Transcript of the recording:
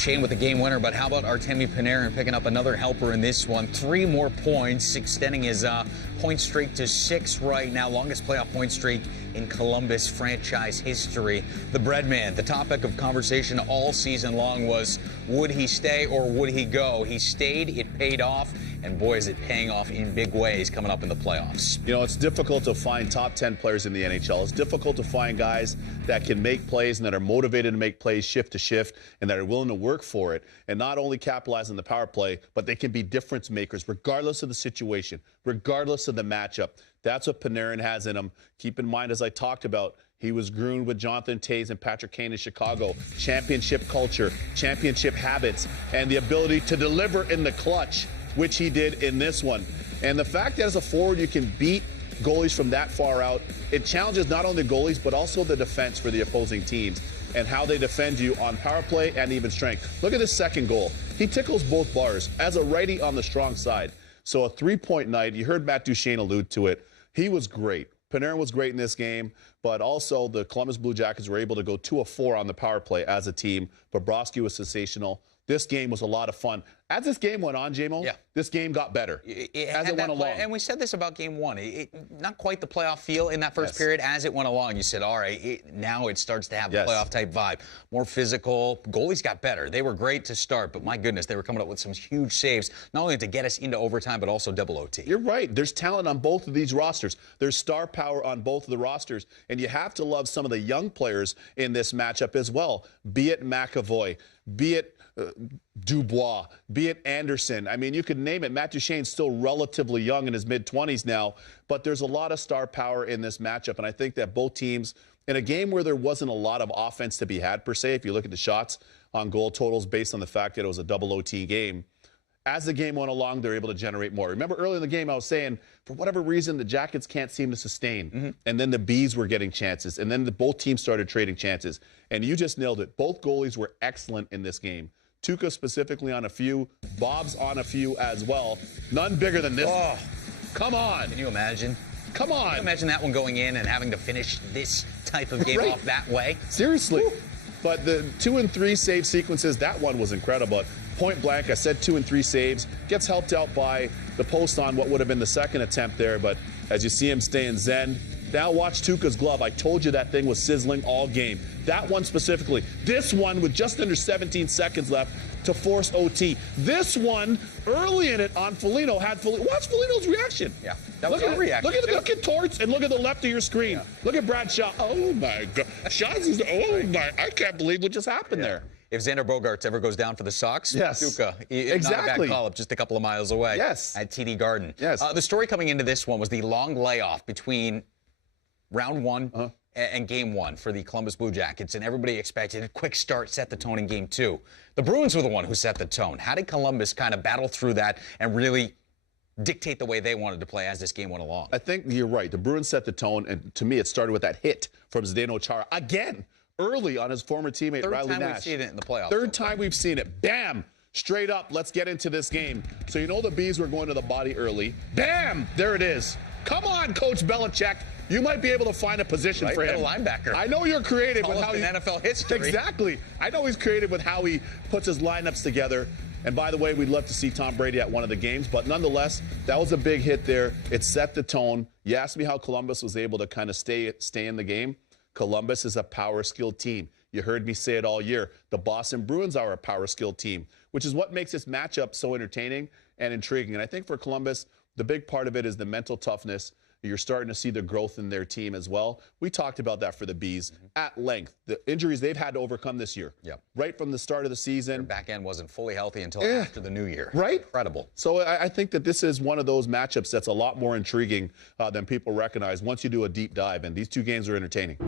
Duchesne with the game winner, but how about Artemi Panarin picking up another helper in this one? 3 more points, extending his point streak to 6 right now. Longest playoff point streak in Columbus franchise history. The Breadman, the topic of conversation all season long was, would he stay or would he go? He stayed, it paid off, and boy, is it paying off in big ways coming up in the playoffs. You know, it's difficult to find top 10 players in the NHL. It's difficult to find guys that can make plays and that are motivated to make plays shift to shift and that are willing to work for it and not only capitalize on the power play, but they can be difference makers regardless of the situation, regardless of the matchup. That's what Panarin has in him. Keep in mind, as I talked about, he was groomed with Jonathan Toews and Patrick Kane in Chicago. Championship culture, championship habits, and the ability to deliver in the clutch, which he did in this one. And the fact that as a forward you can beat goalies from that far out, it challenges not only the goalies but also the defense for the opposing teams and how they defend you on power play and even strength. Look at this second goal. He tickles both bars as a righty on the strong side. So a 3-point night. You heard Matt Duchesne allude to it. He was great. Panarin was great in this game, but also the Columbus Blue Jackets were able to go 2 of 4 on the power play as a team. Bobrovsky was sensational. This game was a lot of fun. As this game went on, J-Mo, this game got better as it went along. And we said this about game 1. Not quite the playoff feel in that first period. As it went along, you said, all right, now it starts to have the playoff-type vibe. More physical. Goalies got better. They were great to start, but my goodness, they were coming up with some huge saves, not only to get us into overtime, but also double OT. You're right. There's talent on both of these rosters. There's star power on both of the rosters, and you have to love some of the young players in this matchup as well, be it McAvoy, be it Dubois, be it Anderson. I mean, you could name it. Matt Duchene's still relatively young in his mid-20s now, but there's a lot of star power in this matchup, and I think that both teams, in a game where there wasn't a lot of offense to be had per se, if you look at the shots on goal totals based on the fact that it was a double OT game, as the game went along, they're able to generate more. Remember earlier in the game I was saying, for whatever reason, the Jackets can't seem to sustain. And then the Bees were getting chances. And then both teams started trading chances. And you just nailed it. Both goalies were excellent in this game. Tuukka specifically on a few, Bob's on a few as well. None bigger than this. Oh, come on. Can you imagine? Come on. Can you imagine that one going in and having to finish this type of game off that way? Seriously. Woo. But the 2 and 3 save sequences, that one was incredible. Point blank, I said 2 and 3 saves. Gets helped out by the post on what would have been the second attempt there. But as you see him staying zen. Now watch Tuukka's glove. I told you that thing was sizzling all game. That one specifically. This one with just under 17 seconds left to force OT. This one, early in it on Foligno, watch Foligno's reaction. Yeah, that was a reaction. Look at Torts and look at the left of your screen. Yeah. Look at Brad Shaw. Oh, my God. I can't believe what just happened there. If Xander Bogaerts ever goes down for the Sox, Tuukka, exactly. Not a bad call-up, just a couple of miles away at TD Garden. The story coming into this one was the long layoff between round 1 and game 1 for the Columbus Blue Jackets, and everybody expected a quick start, set the tone in game 2. The Bruins were the one who set the tone. How did Columbus kind of battle through that and really dictate the way they wanted to play as this game went along? I think you're right. The Bruins set the tone, and to me it started with that hit from Zdeno Chara again, early on his former teammate Riley Nash. Third time we've seen it in the playoffs. Third time we've seen it. Bam! Straight up, let's get into this game. So you know the Bees were going to the body early. Bam! There it is. Come on, Coach Belichick. You might be able to find a position for him. A linebacker. I know you're creative with how in NFL history. Exactly. I know he's creative with how he puts his lineups together. And by the way, we'd love to see Tom Brady at one of the games. But nonetheless, that was a big hit there. It set the tone. You asked me how Columbus was able to kind of stay in the game. Columbus is a power-skilled team. You heard me say it all year. The Boston Bruins are a power-skilled team, which is what makes this matchup so entertaining and intriguing. And I think for Columbus, the big part of it is the mental toughness. You're starting to see the growth in their team as well. We talked about that for the Bees at length. The injuries they've had to overcome this year. Right from the start of the season. Their back end wasn't fully healthy until after the new year. Right? Incredible. So I think that this is one of those matchups that's a lot more intriguing than people recognize once you do a deep dive. And these two games are entertaining.